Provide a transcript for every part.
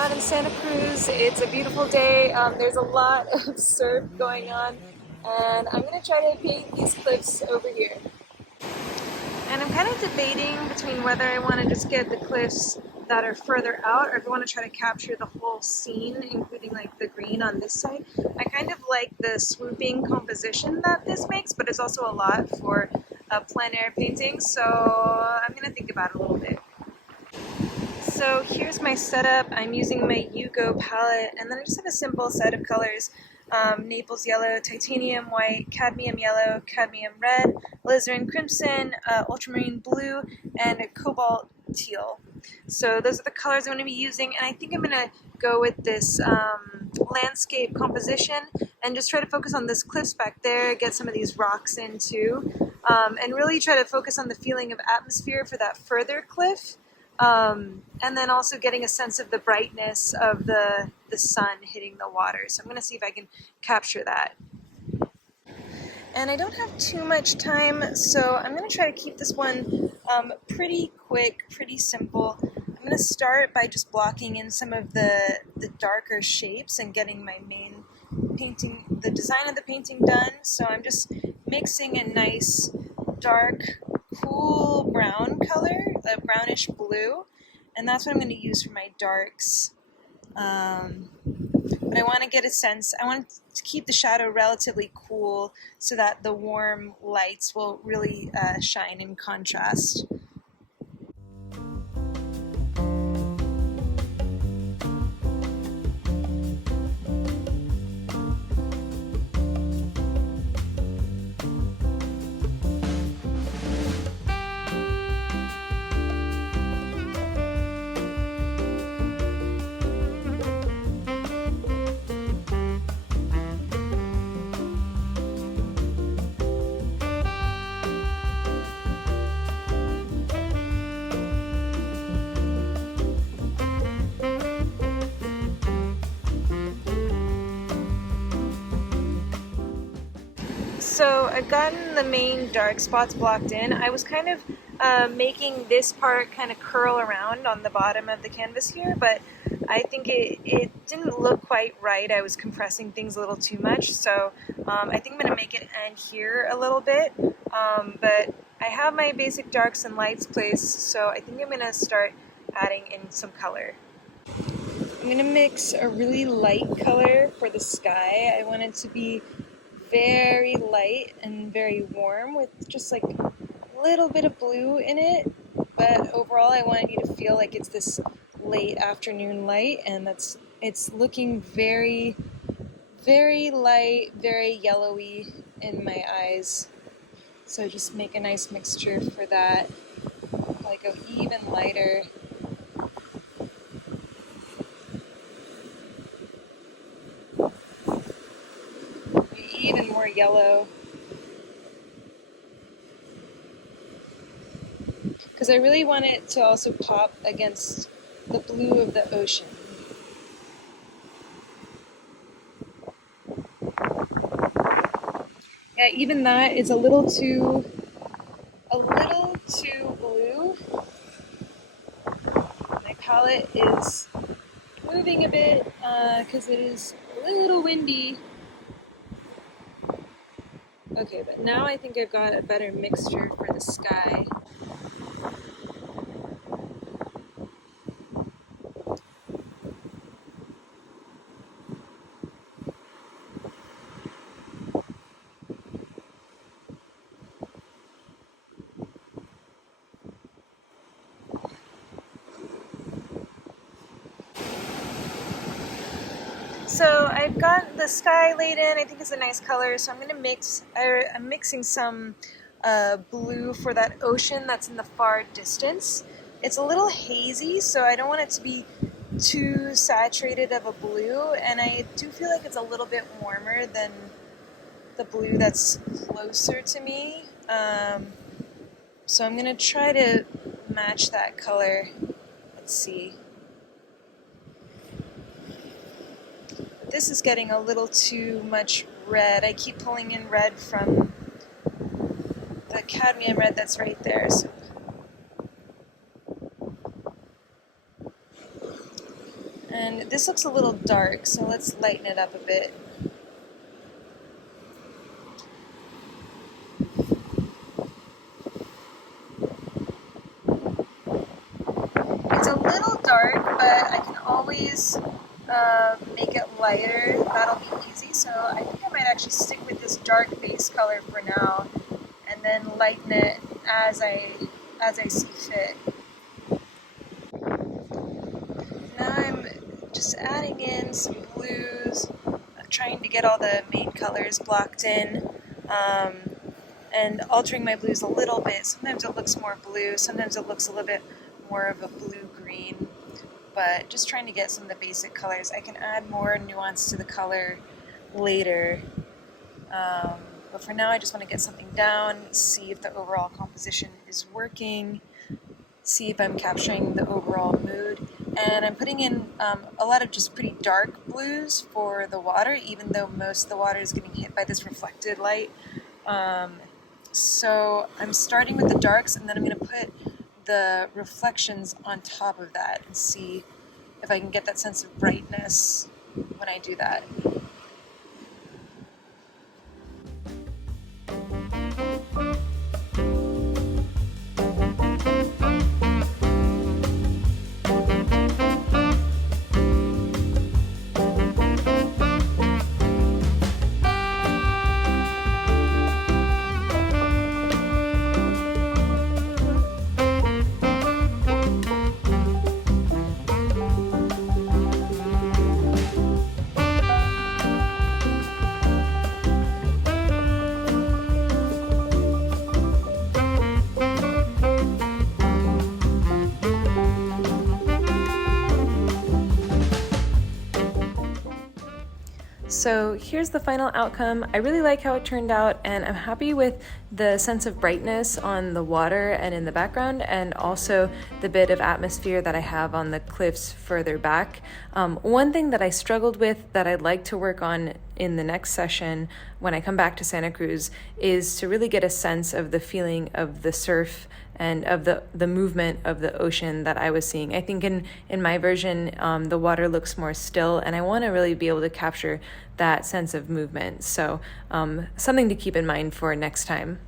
out in Santa Cruz. It's a beautiful day. There's a lot of surf going on, and I'm going to try to paint these cliffs over here. And I'm kind of debating between whether I want to just get the cliffs that are further out or if I want to try to capture the whole scene, including like the green on this side. I kind of like the swooping composition that this makes, but it's also a lot for plein air painting, so I'm going to think about it a little bit. So here's my setup. I'm using my Yugo palette, and then I just have a simple set of colors. Naples yellow, titanium white, cadmium yellow, cadmium red, alizarin crimson, ultramarine blue, and cobalt teal. So those are the colors I'm going to be using, and I think I'm going to go with this landscape composition and just try to focus on this cliffs back there, get some of these rocks in too, and really try to focus on the feeling of atmosphere for that further cliff. And then also getting a sense of the brightness of the sun hitting the water. So I'm going to see if I can capture that. And I don't have too much time, so I'm going to try to keep this one pretty quick, pretty simple. I'm going to start by just blocking in some of the darker shapes and getting my main painting, the design of the painting done. So I'm just mixing a nice dark cool brown color, a brownish blue, and that's what I'm going to use for my darks. But I want to get a sense, I want to keep the shadow relatively cool so that the warm lights will really shine in contrast. So I've gotten the main dark spots blocked in. I was kind of making this part kind of curl around on the bottom of the canvas here, but I think it didn't look quite right. I was compressing things a little too much, so I think I'm going to make it end here a little bit. But I have my basic darks and lights placed, so I think I'm going to start adding in some color. I'm going to mix a really light color for the sky. I want it to be very light and very warm with just like a little bit of blue in it, but overall I want you to feel like it's this late afternoon light, and it's looking very light, very yellowy in my eyes. So just make a nice mixture for that. Probably go even lighter. Even more yellow. Because I really want it to also pop against the blue of the ocean. Yeah, even that is a little too blue. My palette is moving a bit because it is a little windy. Okay, but now I think I've got a better mixture for the sky. So I've got the sky laid in. I think it's a nice color. So I'm going to I'm mixing some blue for that ocean that's in the far distance. It's a little hazy, so I don't want it to be too saturated of a blue. And I do feel like it's a little bit warmer than the blue that's closer to me. So I'm going to try to match that color. Let's see. This is getting a little too much red. I keep pulling in red from the cadmium red that's right there. So And And this looks a little dark, so let's lighten it up a bit. It's a little dark, but I can always make it lighter. That'll be easy. So I think I might actually stick with this dark base color for now, and then lighten it as I see fit. Now I'm just adding in some blues, trying to get all the main colors blocked in, and altering my blues a little bit. Sometimes it looks more blue, sometimes it looks a little bit more of a blue-green, but just trying to get some of the basic colors. I can add more nuance to the color later, but for now I just want to get something down, see if the overall composition is working, see if I'm capturing the overall mood. And I'm putting in a lot of just pretty dark blues for the water, even though most of the water is getting hit by this reflected light. So I'm starting with the darks, and then I'm going to put the reflections on top of that and see if I can get that sense of brightness when I do that. So here's the final outcome. I really like how it turned out, and I'm happy with the sense of brightness on the water and in the background, and also the bit of atmosphere that I have on the cliffs further back. One thing that I struggled with that I'd like to work on in the next session when I come back to Santa Cruz is to really get a sense of the feeling of the surf and of the movement of the ocean that I was seeing. I think in my version, the water looks more still, and I want to really be able to capture that sense of movement. So something to keep in mind for next time.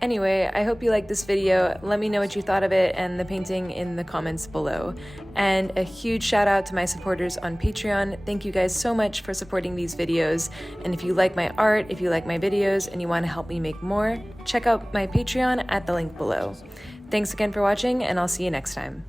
Anyway, I hope you liked this video. Let me know what you thought of it and the painting in the comments below. And a huge shout out to my supporters on Patreon. Thank you guys so much for supporting these videos. And if you like my art, if you like my videos, and you want to help me make more, check out my Patreon at the link below. Thanks again for watching, and I'll see you next time.